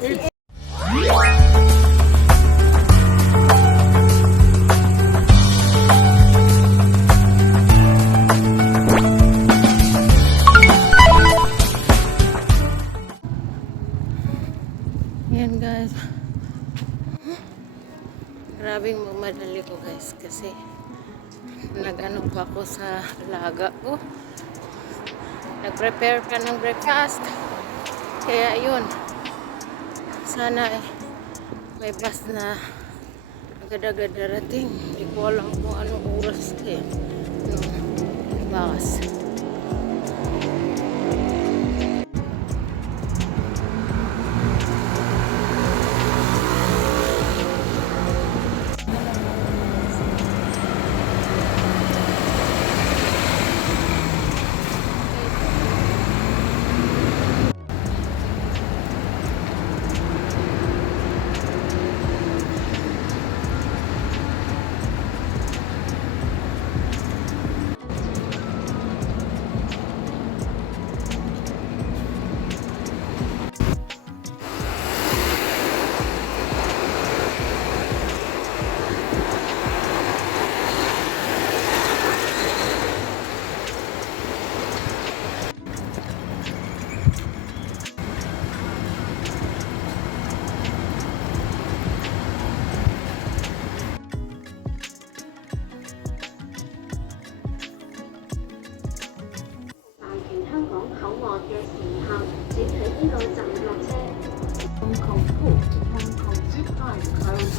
Yan guys. Grabing magmadali ko guys kasi nag-ano pa ako sa laga ko. Nag-prepare pa ng breakfast. Kaya yun. Sana may bus na agad-agad darating. Hindi ko alam kung anong oras kaya bus.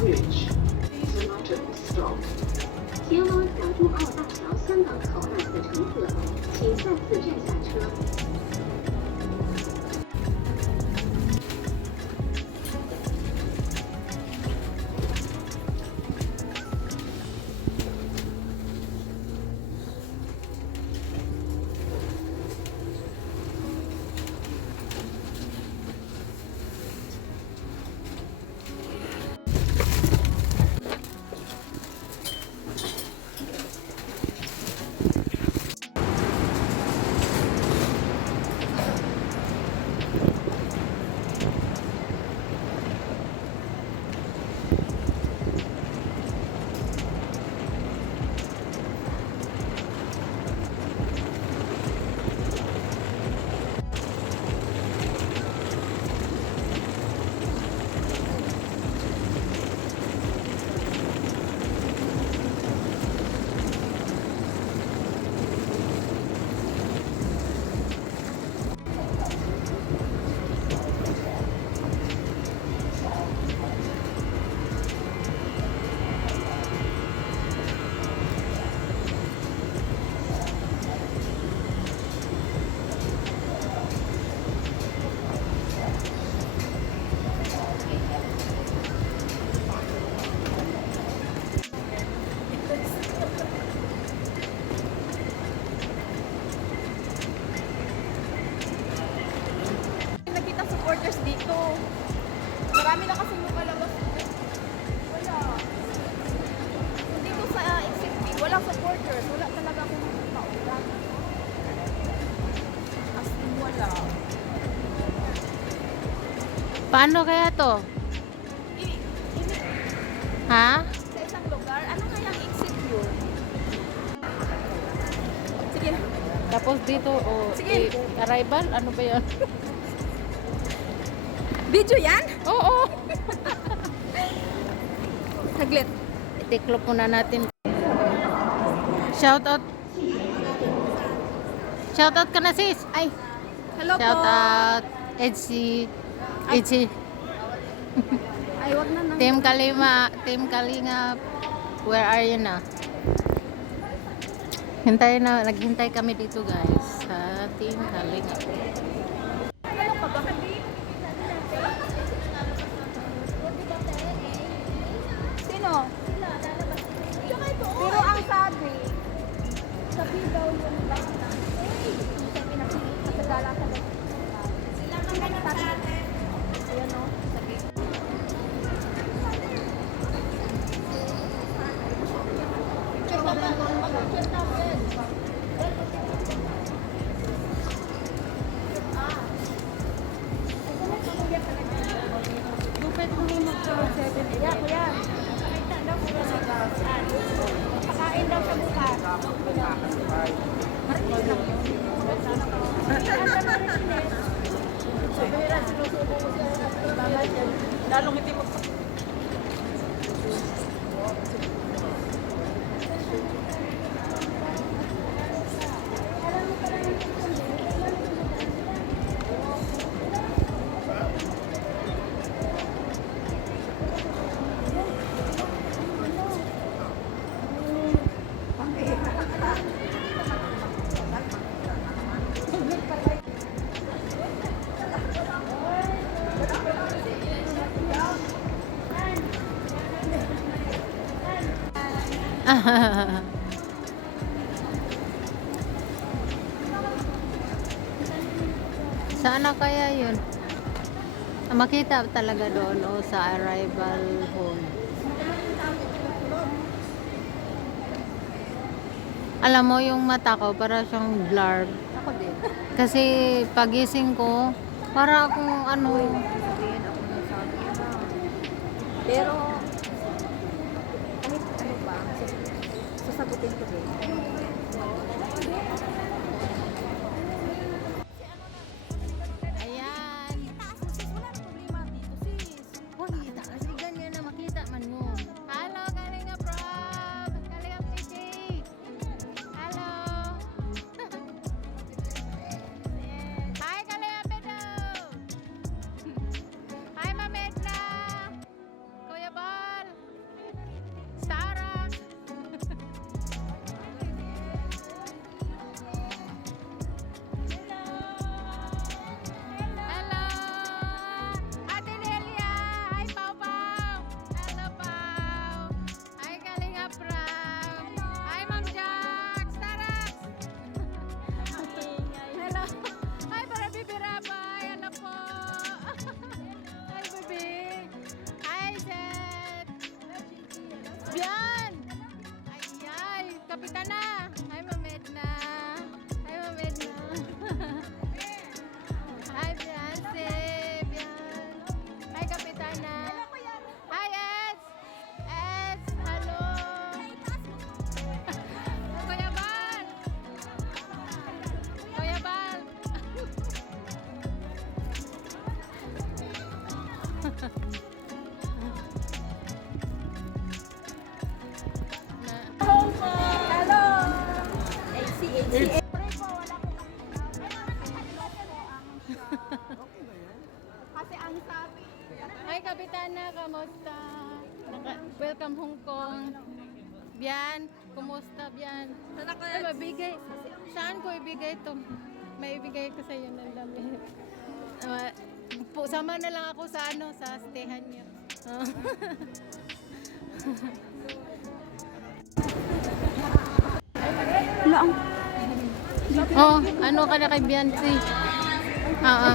Bridge. Please do not stop. 前往港珠澳大桥香港口岸的乘客，请下次站下车。Supporters dito. Marami na kasi lumalabas. Wala. Dito sa exit B, walang supporters. Wala talaga akong makaulan. As in, wala. Paano kaya to? Ha? Sa isang lugar, ano kayang exit yun? Sige. Tapos dito, Sige. arrival? Ano ba yun? Video yan? Oo. Saglit. Itiklop muna natin. Shout out. Shout out ka na sis. Ay. Hello Shout po. out. Edsi. Edsi. Ay, wag na nang. Team Kalima. Team Kalingap. Where are you na? Naghintay kami dito guys. Sa Team Kalingap. Ano ka ba? Sino? Pero ang sabi daw yung bata. Sabi na sa gala sa sila nang nagsasabi. Ayan o, sabi. Lalong hindi mo. Saan na kaya yun? Makita talaga doon o sa arrival home. Alam mo yung mata ko para siyang blurred. Ako din. Kasi pagising ko, para akong ano, Sabihin ako ng sabi na. Pero, kahit ano ba, sasagutin ko din. ayan. Itaas mo sis, wala problema dito sis. Hoy, kasi ganyan na makita man mo. Hello, Kalinga Prob! Kalinga PJ! Hello! Hi, Kalinga Bedo! Hi, Ma'am Edna! Kuya Bal! Sarah! Hello! Ate Nelia! Hi, Pau Pau! Hello, Pau! Hi, Kalinga Prab! Hi, Ma'am Jax! Tarax! Hello! Hi, para Bibi Rabay! Ano po? Hi, Bibi! Hi, Seth! Bian! Ay, Kapitana! Hi, Ma'am Edna! Hi, Ma'am Edna! Hi, Beyonce! Bian! Hi, Kapitana! Hi, Eds! Eds! Hello! Kuya Bal! Kuya Bal! Hello! HCA. Kasi ang sabi, Hi, Kapitana! Kamusta? Welcome Hong Kong! Bian! Kumusta, Bian? Ay, mabigay. Saan ko ibigay ito? May ibigay ko sa iyo ng damit. Sama na lang ako sa sa stayhan niyo. Oh, ano ka na kay Biancy? Oo.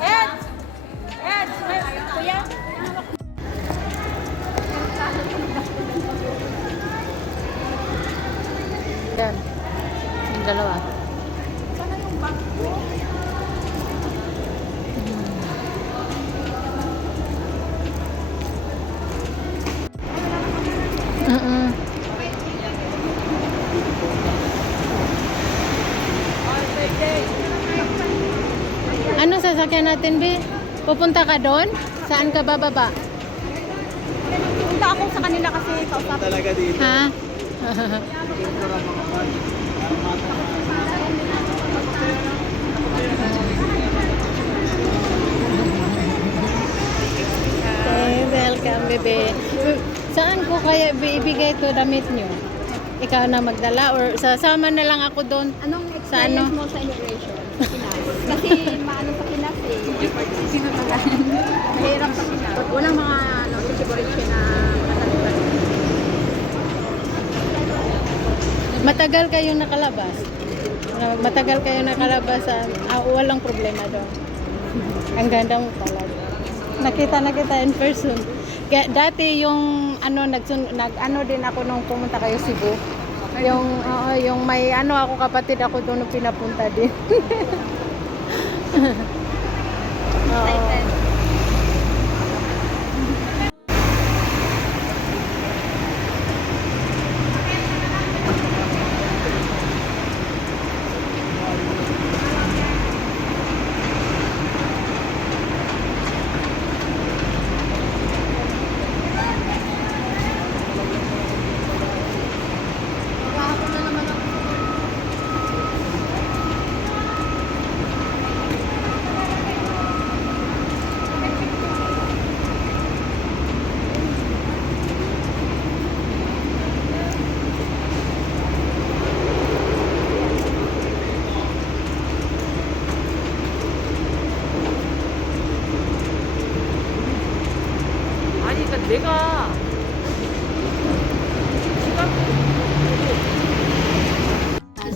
Ed! Ed! Kuya? Yan. Yung dalawa. Sana yung bag ko? Ano sasakyan natin, Bi? Pupunta ka doon? Saan ka bababa? Punta ako sa kanila kasi kausapin. Talaga dito. Ha? Okay, welcome, bebe. Saan ko kaya ibigay to damit nyo? Ikaw na magdala or sasama na lang ako doon? Anong Sa ano? experience mo sa immigration? Pinas. Kasi maano sa Pinas eh. Mahirap sa Pinas. Walang mga security na makataliban. Matagal kayong nakalabas? Matagal kayong nakalabas sa walang problema doon. Ang ganda mo talaga. Nakita na kita in person. Kaya, dati yung nag-ano din ako nung pumunta kayo Cebu. Yung may ako kapatid ako doon nung pinapunta din. Oo.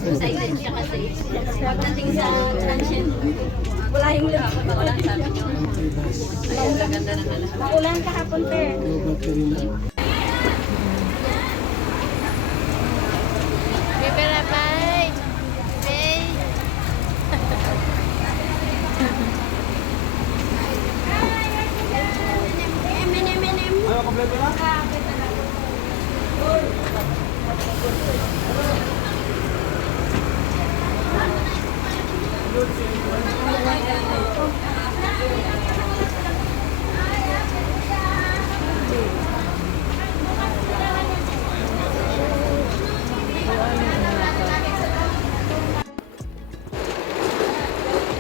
Excited siya kasi. Pagdating sa transient, wala yung lip. Wala, sabi niyo. Ayun, ganda ng alam. Maulan kahapon, te. Bibira, bye! Bye!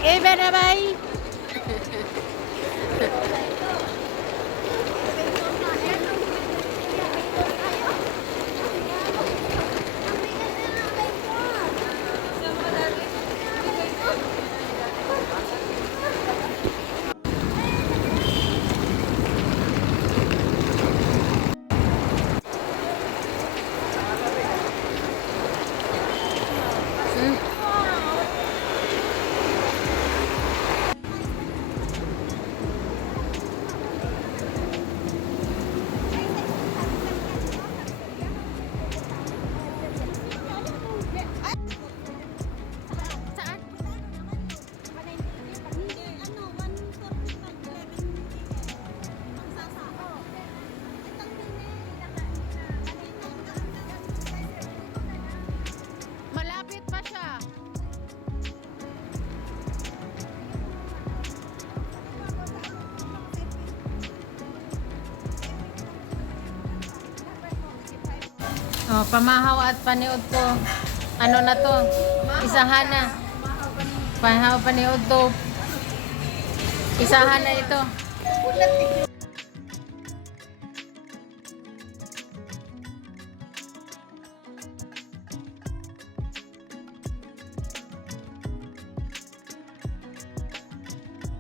Bibira, bye! Malapit pa siya. Oh, pamahaw at paniod to. Ano na to? Isahan na. Pamahaw, paniod to. Isahan na ito.